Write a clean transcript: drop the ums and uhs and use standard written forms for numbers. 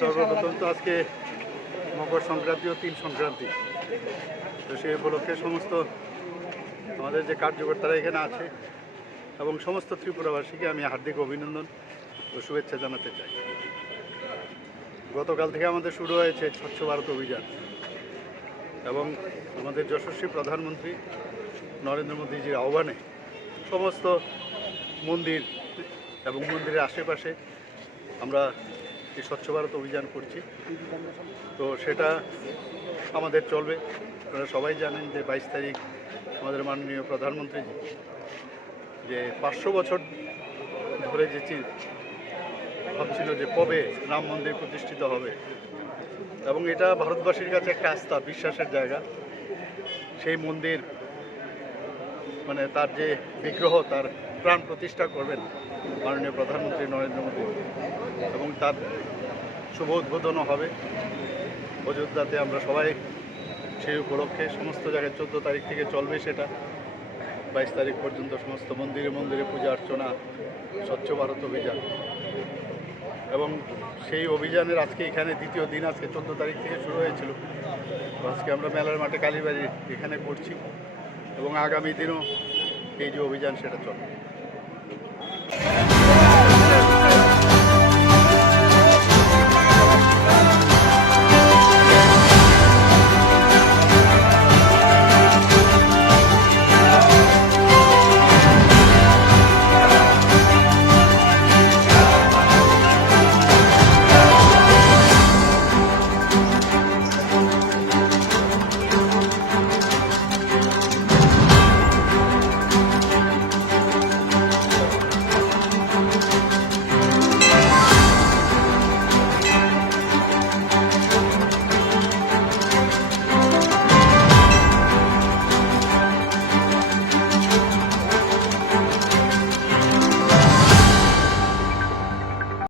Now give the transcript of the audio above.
সর্বপ্রথম তো আজকে মকর সংক্রান্তি ও তিল সংক্রান্তি, তো সেই উপলক্ষে সমস্ত আমাদের যে কার্যকর্তারা এখানে আছে এবং সমস্ত ত্রিপুরাবাসীকে আমি হার্দিক অভিনন্দন ও শুভেচ্ছা জানাতে চাই। গতকাল থেকে আমাদের শুরু হয়েছে স্বচ্ছ ভারত অভিযান এবং আমাদের যশস্বী প্রধানমন্ত্রী নরেন্দ্র মোদীজির আহ্বানে সমস্ত মন্দির এবং মন্দিরের আশেপাশে আমরা এই স্বচ্ছ ভারত অভিযান করছি। তো সেটা আমাদের চলবে। আপনারা সবাই জানেন যে 22 তারিখ আমাদের মাননীয় প্রধানমন্ত্রীজি যে 500 বছর ধরে যে ভাবছিল যে কবে রাম মন্দির প্রতিষ্ঠিত হবে, এবং এটা ভারতবাসীর কাছে একটা আস্থা বিশ্বাসের জায়গা। সেই মন্দির মানে তার যে বিগ্রহ তার প্রাণ প্রতিষ্ঠা করবেন মাননীয় প্রধানমন্ত্রী নরেন্দ্র মোদী, এবং তার শুভ উদ্বোধনও হবে অযোধ্যাতে। আমরা সবাই সেই উপলক্ষে সমস্ত জায়গায় 14 তারিখ থেকে চলবে, সেটা 22 তারিখ পর্যন্ত সমস্ত মন্দিরে মন্দিরে পূজা অর্চনা, স্বচ্ছ ভারত অভিযান। এবং সেই অভিযানের আজকে এখানে দ্বিতীয় দিন, আজকে 14 তারিখ থেকে শুরু হয়েছিল। তো আজকে আমরা মেলার মাঠে কালীবাড়ি এখানে করছি এবং আগামী দিনও এই যে অভিযান সেটা চলবে।